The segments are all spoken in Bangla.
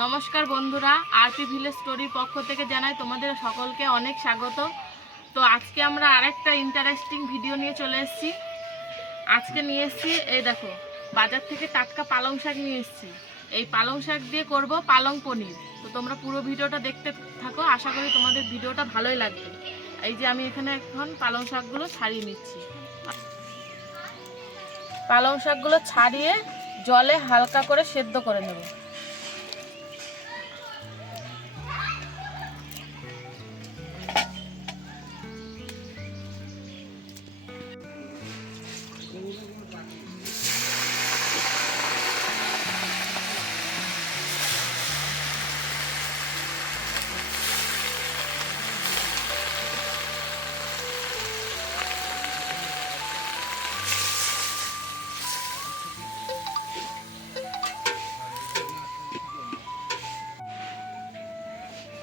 নমস্কার বন্ধুরা আরপি ভিলেজ স্টোরির পক্ষ থেকে জানাই তোমাদের সকলকে অনেক স্বাগত। তো আজকে আমরা আরেকটা ইন্টারেস্টিং ভিডিও নিয়ে চলে এসেছি। আজকে নিয়ে এসেছি, এই দেখো, বাজার থেকে টাটকা পালং শাক নিয়ে এসেছি। এই পালং শাক দিয়ে করব পালং পনির। তো তোমরা পুরো ভিডিওটা দেখতে থাকো, আশা করি তোমাদের ভিডিওটা ভালোই লাগবে। এই যে আমি এখানে এখন পালং শাকগুলো ছাড়িয়ে নিচ্ছি। পালং শাকগুলো ছাড়িয়ে জলে হালকা করে সেদ্ধ করে নেব।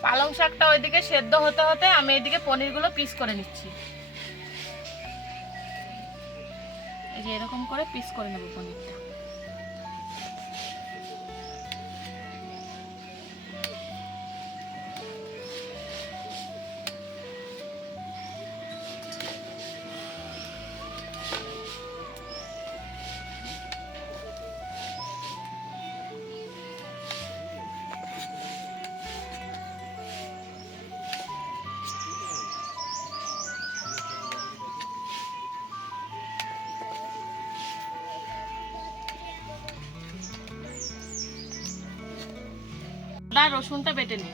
পালং শাকটা ওইদিকে সেদ্ধ হতে হতে আমি এইদিকে পনিরগুলো পিস করে নিচ্ছি। এই যে এরকম করে পিস করে নেব পনিরটা। আদা রসুনটা বেটে নিই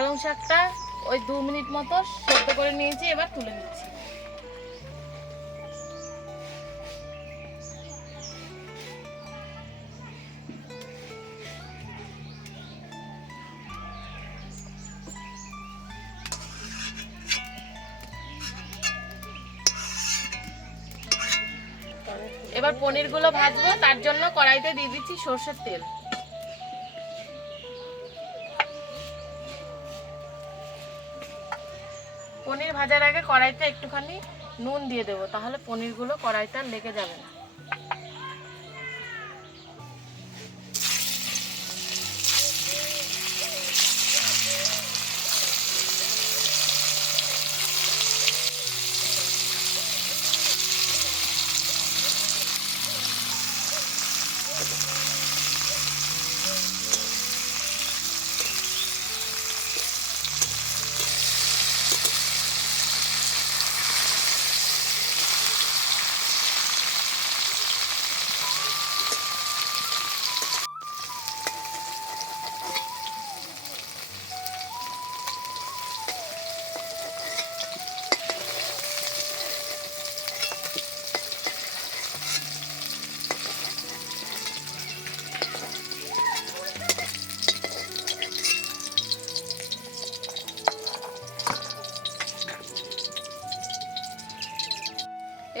পালং শাকটা ওই দু মিনিট মতো সেদ্ধ করে নিয়েছি, এবার তুলে নিচ্ছি। এবার পনিরগুলো ভাজবো, তার জন্য কড়াইতে দিয়ে দিচ্ছি সর্ষের তেল। ভাজার আগে কড়াইতে একটুখানি নুন দিয়ে দেবো তাহলে পনিরগুলো কড়াইতে আর লেগে যাবে না।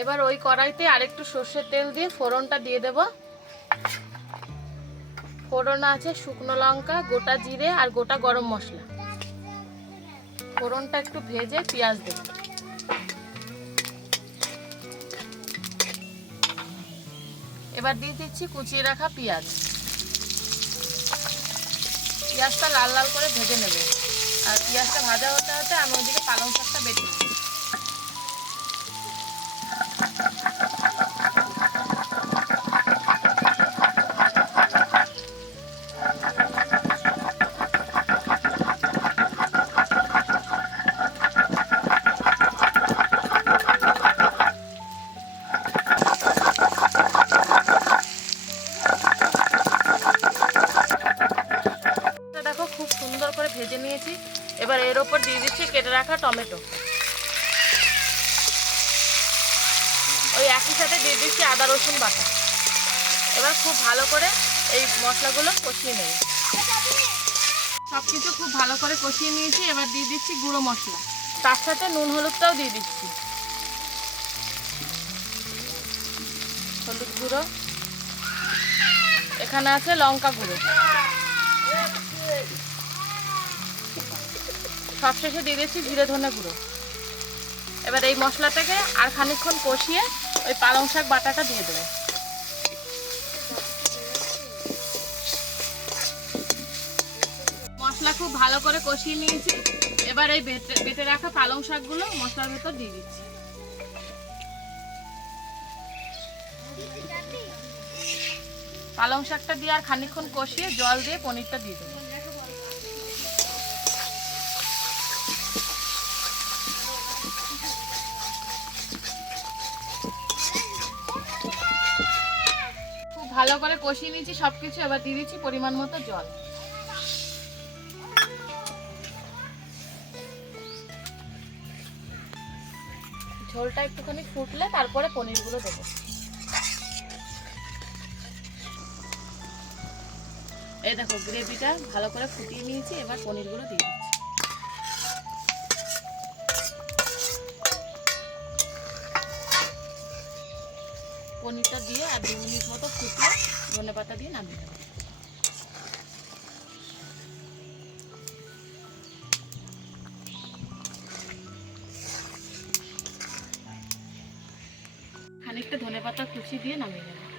এবার ওই কড়াইতে আরেকটু সর্ষের তেল দিয়ে ফোড়নটা দিয়ে দেব। ফোড়ন আছে শুকনো লঙ্কা, গোটা জিরে আর গোটা গরম মশলা। ফোড়নটা একটু ভেজে পেঁয়াজ দেব। এবার দিয়ে দিচ্ছি কুচিয়ে রাখা পেঁয়াজ। পেঁয়াজটা লাল লাল করে ভেজে নেবে। আর পেঁয়াজটা ভাজা হতে হতে আমি ওইদিকে পালং শাকটা বেটে নেব ভেজে নিয়েছি। এবার এর ওপর দিয়ে দিচ্ছি কেটে রাখা টমেটো। ওই একই সাথে দিয়ে দিচ্ছি আদা, রসুন বাটা। এবার খুব ভালো করে এই মশলাগুলো কষিয়ে নেব। সব কিছু খুব ভালো করে কষিয়ে নিয়েছি। এবার দিয়ে দিচ্ছি গুঁড়ো মশলা। তার সাথে নুন হলুদটাও দিয়ে দিচ্ছি। হলুদ গুঁড়ো। এখানে আছে লঙ্কা গুঁড়ো। সবশেষে দিয়ে দিয়েছি জিরে ধনে গুঁড়ো। এবার এই মশলাটাকে আর খানিকক্ষণ কষিয়ে ওই পালং শাক বাটাটা দিয়ে দেবো। মশলা খুব ভালো করে কষিয়ে নিয়েছি। এবার এই বেটে রাখা পালং শাকগুলো মশলার ভেতর দিয়ে দিচ্ছি। পালং শাকটা দিয়ে আর খানিকক্ষণ কষিয়ে জল দিয়ে পনিরটা দিয়ে দেবো। ভালো করে কষিয়ে নিয়েছি, সবকিছু এবার দিয়ে দিচ্ছি পরিমাণ মতো জল। ঝোলটা একটুখানি ফুটলে তারপরে পনিরগুলো দেবো। এই দেখো গ্রেভিটা ভালো করে ফুটিয়ে নিয়েছি, এবার পনিরগুলো দিয়ে পনিরটা দিয়ে আর দু মিনিট মতো ফুটিয়ে ধনে পাতা দিয়ে নামিয়ে নেব। খানিকটা ধনে পাতা কুচি দিয়ে নামিয়ে নেব।